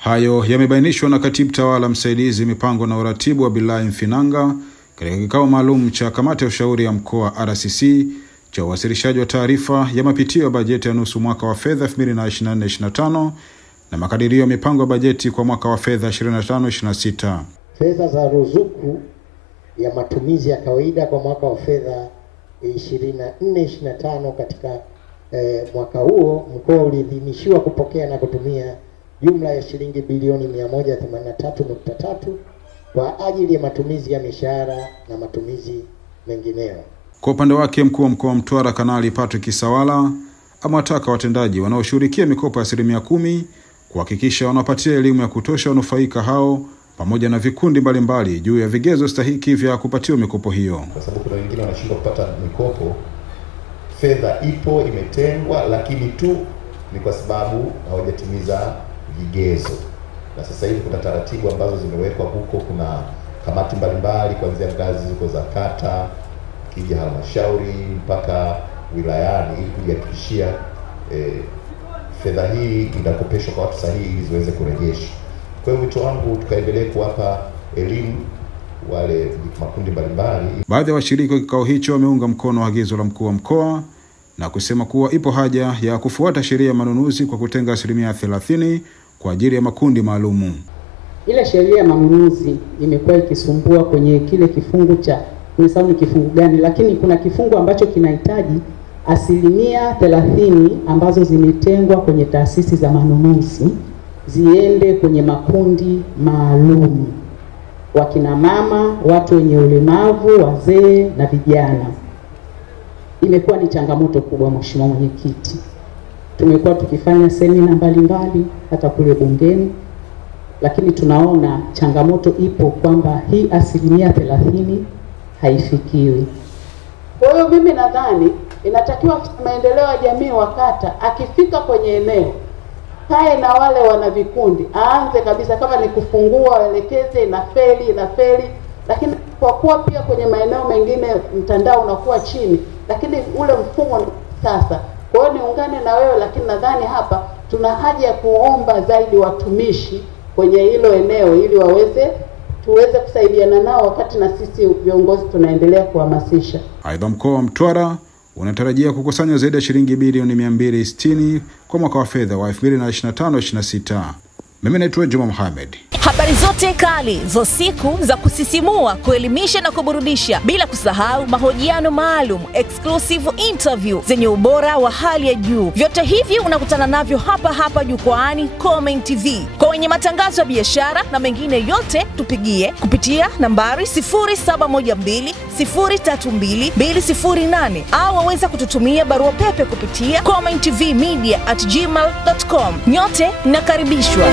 Hayo yamebainishwa na Katibu Tawala Msaidizi Mipango na Uratibu wa Bilai Mfinanga katika kikao maalum cha Kamati ya Ushauri ya Mkoa RCC cha uwasilishaji wa taarifa ya mapitio ya bajeti ya nusu mwaka wa fedha 2024-2025 na makadirio ya mipango ya bajeti kwa mwaka wa fedha 2025-2026. Fedha za ruzuku ya matumizi ya kawaida kwa mwaka wa fedha 2024-2025 katika mwaka huo mkoa uliidhinishiwa kupokea na kutumia jumla ya shilingi bilioni 183.3 kwa ajili ya matumizi ya mishahara na matumizi mengineyo. Kwa upande wake, mkuu wa mkoa wa Mtwara Kanali Patrick Sawala amewataka watendaji wanaoshughulikia mikopo ya 10% kuhakikisha wanapatia elimu ya kutosha wanufaika hao pamoja na vikundi mbalimbali juu ya vigezo stahiki vya kupatiwa mikopo hiyo. Kwa sababu kuna wengine wanashindwa kupata mikopo, fedha ipo imetengwa, lakini tu ni kwa sababu hawajatimiza vigezo. Na sasa hivi kuna taratibu ambazo zimewekwa huko, kuna kamati mbalimbali kuanzia ngazi ziko za kata, kija halmashauri mpaka wilayani ili kuhakikishia fedha hii inakopeshwa kwa watu sahihi ili ziweze kurejeshwa. Kwa hiyo wito wangu tukaendelee kuwapa elimu wale makundi mbalimbali. Baadhi ya washiriki wa kikao hicho wameunga mkono agizo la mkuu wa mkoa na kusema kuwa ipo haja ya kufuata sheria ya manunuzi kwa kutenga 30% kwa ajili ya makundi maalumu. Ile sheria ya manunuzi imekuwa ikisumbua kwenye kile kifungu cha, nimesahau ni kifungu gani, lakini kuna kifungu ambacho kinahitaji 30% ambazo zimetengwa kwenye taasisi za manunuzi ziende kwenye makundi maalum: wakina mama, watu wenye ulemavu, wazee na vijana. Imekuwa ni changamoto kubwa, Mheshimiwa Mwenyekiti. Tumekuwa tukifanya semina mbalimbali hata kule bungeni, lakini tunaona changamoto ipo kwamba hii 30% haifikiwi. Kwa hiyo mimi nadhani inatakiwa maendeleo ya jamii wakata akifika kwenye eneo kae na wale wana vikundi, aanze kabisa, kama ni kufungua waelekeze inafeli, lakini kwa kuwa pia kwenye maeneo mengine mtandao unakuwa chini, lakini ule mfumo sasa. Kwa hiyo niungane na wewe, lakini nadhani hapa tuna haja ya kuomba zaidi watumishi kwenye hilo eneo ili tuweze kusaidiana nao wakati na sisi viongozi tunaendelea kuhamasisha. Aidha, mkoa wa Mtwara unatarajia kukusanya zaidi ya shilingi bilioni 260 kwa mwaka wa fedha wa 2025-2026. Mimi naitwa Juma Mohamed. Habari zote kali za siku za kusisimua, kuelimisha na kuburudisha, bila kusahau mahojiano maalum, exclusive interview zenye ubora wa hali ya juu. Vyote hivi unakutana navyo hapa jukwaani Khomein TV. Kwa wenye matangazo ya biashara na mengine yote, tupigie kupitia nambari 0712032208 au waweza kututumia barua pepe kupitia khomein.tvmedia@gmail.com. Nyote mnakaribishwa.